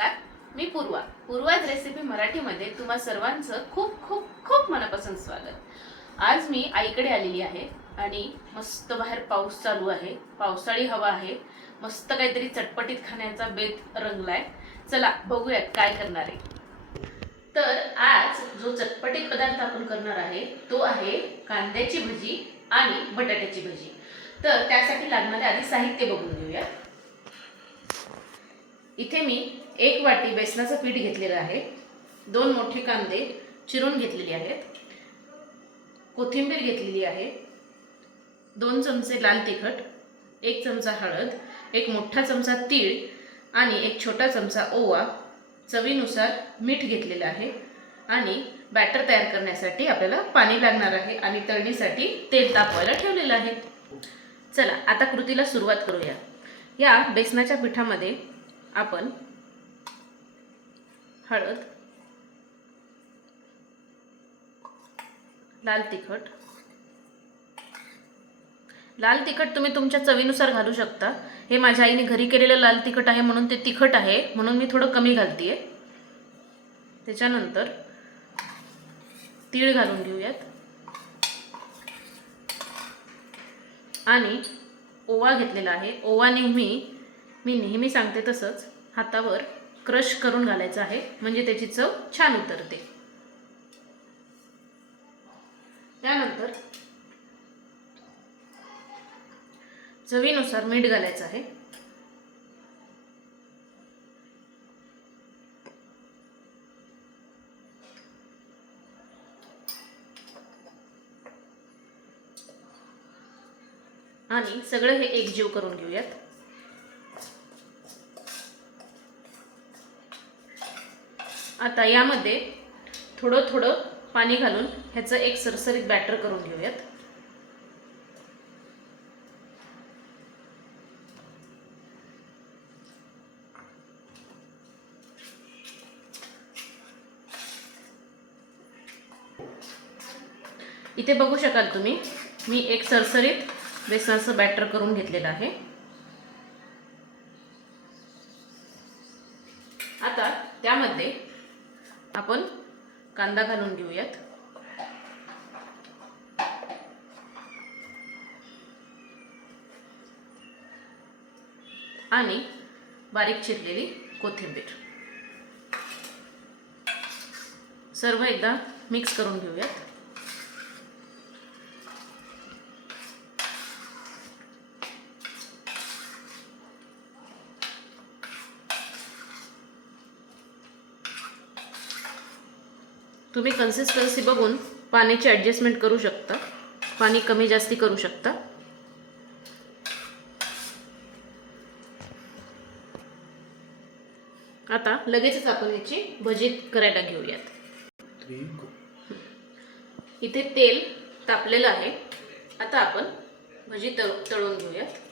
नमस्कार मी पूर्वा. पूर्वाज रेसिपी मराठीमध्ये तुम्हा सर्वांचं खूप खूप खूप मनापासून स्वागत. आज मी आईकडे आलेली आहे आणि मस्त बाहेर पाऊस चालू आहे. पावसाळी हवा आहे. मस्त काहीतरी चटपटीत खाण्याचा बेत रंगलाय. चला बघूयात काय करणार आहे. तर आज जो चटपटीत पदार्थ आपण करणार आहे तो आहे कांद्याची भजी आणि बटाट्याची भजी. तर त्यासाठी लागणारे आधी साहित्य बघून घेऊया. इथे मी एक वाटी बेसनाचं पीठ घेतलेलं आहे. दोन मोठे कांदे चिरून घेतलेले आहेत. कोथिंबीर घेतलेली आहे. दोन चमचे लाल तिखट एक चमचा हळद एक मोठा चमचा तीळ आणि एक छोटा चमचा ओवा. चवीनुसार मीठ घेतलेलं आहे आणि बॅटर तयार करण्यासाठी आपल्याला पाणी लागणार आहे आणि तळणीसाठी तेल तापवायला ठेवलेलं आहे. चला आता कृतीला सुरुवात करूया. या बेसनाच्या पिठामध्ये आपण हळद लाल तिखट. लाल तिखट तुम्ही तुमच्या चवीनुसार घालू शकता. हे माझ्या आईने घरी केलेलं लाल तिखट आहे म्हणून ते तिखट आहे म्हणून मी थोडं कमी घालते त्याच्यानंतर तीळ घालून घेऊयात. आणि ओवा घेतलेला आहे. ओवा नेहमी मी नेहमी सांगते तसंच हातावर क्रश करून घालायचं आहे. म्हणजे त्याची चव छान उतरते. त्यानंतर चवीनुसार मीठ घालायचं आहे. आणि सगळं हे एकजीव करून घेऊयात. आता यामध्ये थोडं थोडं पाणी घालून ह्याचं एक सरसरीत बॅटर करून घेऊयात. इथे बघू शकाल तुम्ही मी एक सरसरीत बेसनाचं बॅटर करून घेतलेलं आहे. आता त्यामध्ये आपण कांदा घालून घेऊयात. आणि बारीक चिरलेली कोथिंबीर. सर्व एकदा मिक्स करून घेऊयात. तुम्ही कन्सिस्टन्सी बघून पाण्याची ॲडजस्टमेंट करू शकता. पाणी कमी जास्ती करू शकता. आता लगेचच आपण याची भजी करायला घेऊयात. इथे तेल तापलेलं आहे. आता आपण भजी तळ तळून घेऊयात.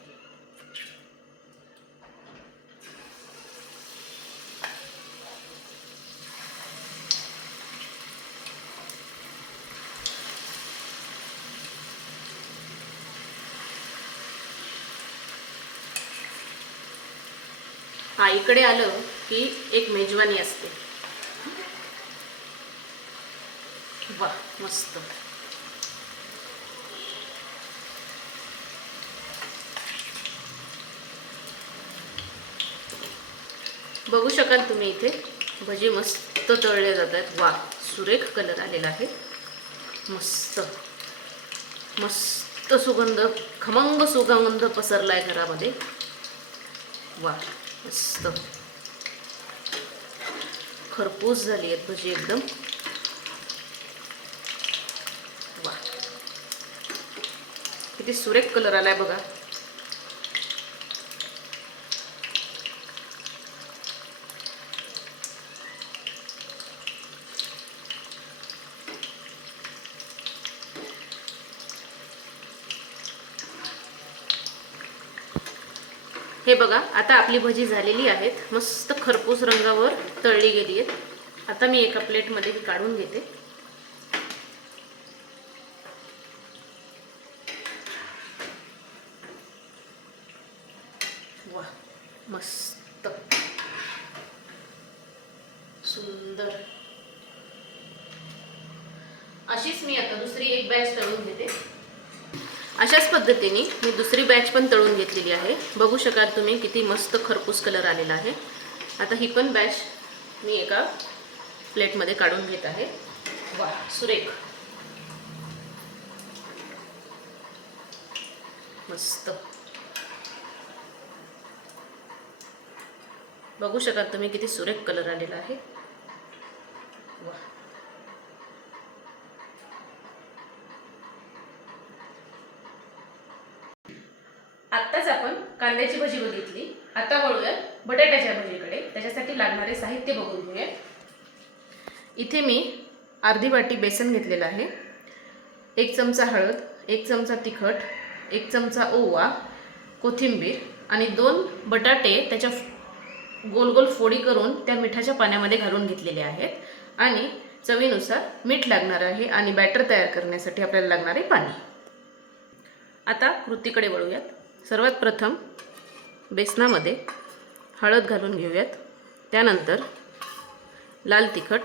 आईकडे आलं की एक मेजवानी असते. वा मस्त. बघू शकाल तुम्ही इथे भजी मस्त तळले जात आहेत वा सुरेख कलर आलेला आहे. मस्त. मस्त सुगंध खमंग सुगंध पसरलाय घरामध्ये. वा. मस्त. खरपूस झाली आहेत भजी एकदम. वा. किती सुरेख कलर आलाय बघा. हे बघा आता आपली भजी झालेली आहेत. मस्त खरपूस रंगावर तळली गेली आहेत. आता मी एका प्लेटमध्ये ही काढून घेते. वा मस्त. सुंदर. अशीच मी आता दुसरी एक बॅच तळून घेते. अशाच पद्धतीने मी दुसरी बॅच पण तळून घेतलेली आहे. बघू शकाल तुम्ही किती मस्त खरपूस कलर आलेला आहे. आता ही पण बॅच मी एका प्लेटमध्ये काढून घेत आहे. वा सुरेख. मस्त. बघू शकाल तुम्ही किती सुरेख कलर आलेला आहे वा आत्ताच आपण कांद्याची भजी बघितली. आता वळूया बटाट्याच्या भजीकडे. त्याच्यासाठी लागणारे साहित्य बघून घेऊया. इथे मी अर्धी वाटी बेसन घेतलेलं आहे. एक चमचा हळद एक चमचा तिखट एक चमचा ओवा कोथिंबीर आणि दोन बटाटे त्याच्या गोल गोल फोडी करून त्या मिठाच्या पाण्यामध्ये घालून घेतलेले आहेत. आणि चवीनुसार मीठ लागणार आहे आणि बॅटर तयार करण्यासाठी आपल्याला लागणारे पाणी. आता कृतीकडे वळूयात. सर्वात प्रथम बेसनामध्ये हळद घालून घेऊयात. त्यानंतर लाल तिखट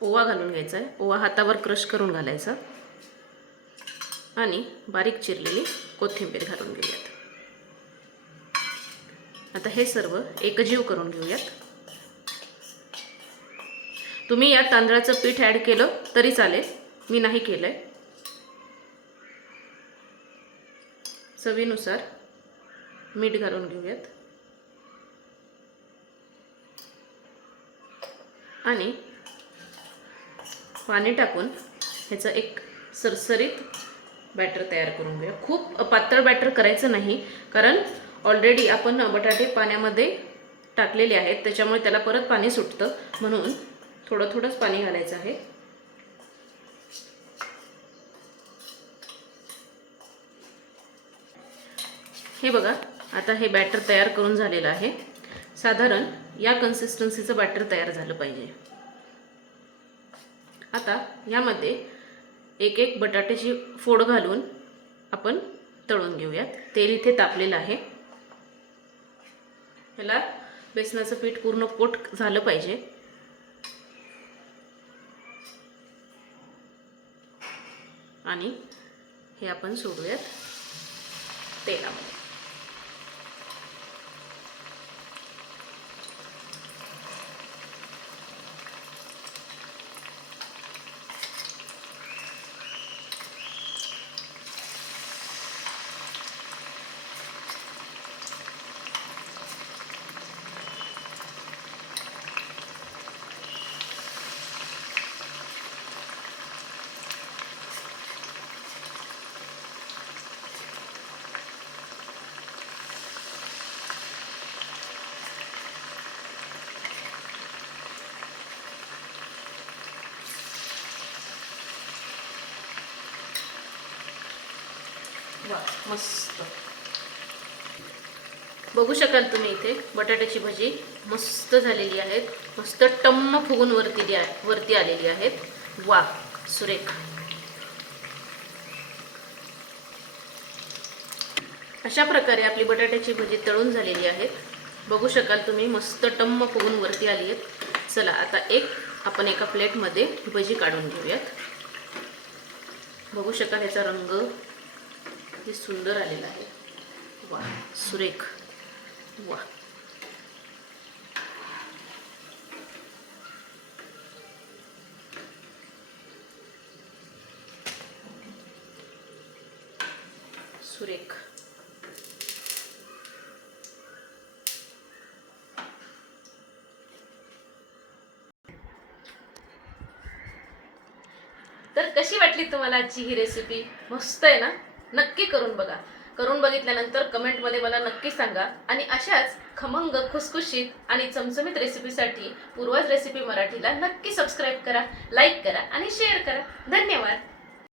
ओवा घालून घ्यायचा आहे. ओवा हातावर क्रश करून घालायचा. आणि बारीक चिरलेली कोथिंबीर घालून घेऊयात. आता हे सर्व एकजीव करून घेऊयात. तुम्ही यात तांदळाचं पीठ ॲड केलं तरी चालेल. मी नाही केलं आहे चवीनुसार मीठ घालून घेऊयात. आणि पाणी टाकून ह्याचं एक सरसरीत बॅटर तयार करून घेऊया. खूप पातळ बॅटर करायचं नाही कारण ऑलरेडी आपण बटाटे पाण्यामध्ये टाकलेले आहेत त्याच्यामुळे त्याला परत पाणी सुटतं. म्हणून थोडं थोडंच पाणी घालायचं आहे. हे बघा आता हे बॅटर तयार करून झालेलं आहे. साधारण या कन्सिस्टन्सीचं बॅटर तयार झालं पाहिजे. आता यामध्ये एक एक बटाट्याची फोड घालून आपण तळून घेऊयात. तेल इथे तापलेलं आहे. ह्याला बेसनाचं पीठ पूर्ण कोट झालं पाहिजे. आणि हे आपण सोडूयात तेलामध्ये. वा मस्त. बघू शकाल तुम्ही इथे बटाट्याची भजी मस्त झालेली आहेत. मस्त टम्म फुगून वरती वरती आलेली आहेत. वा सुरेख. अशा प्रकारे आपली बटाट्याची भजी तळून झालेली आहेत. बघू शकाल तुम्ही मस्त टम्म फुगून वरती आली आहेत. चला आता एक आपण एका प्लेटमध्ये भजी काढून घेऊयात. बघू शकाल ह्याचा रंग किती सुंदर आलेला आहे. वा सुरेख. वा. सुरेख. तर कशी वाटली तुम्हाला आजची ही रेसिपी मस्त आहे ना? नक्की करून बघा. करून बघितल्यानंतर कमेंटमध्ये मला नक्की सांगा. आणि अशाच खमंग खुसखुशीत आणि चमचमीत रेसिपीसाठी पूर्वज रेसिपी मराठीला नक्की सबस्क्राईब करा लाईक करा आणि शेअर करा. धन्यवाद.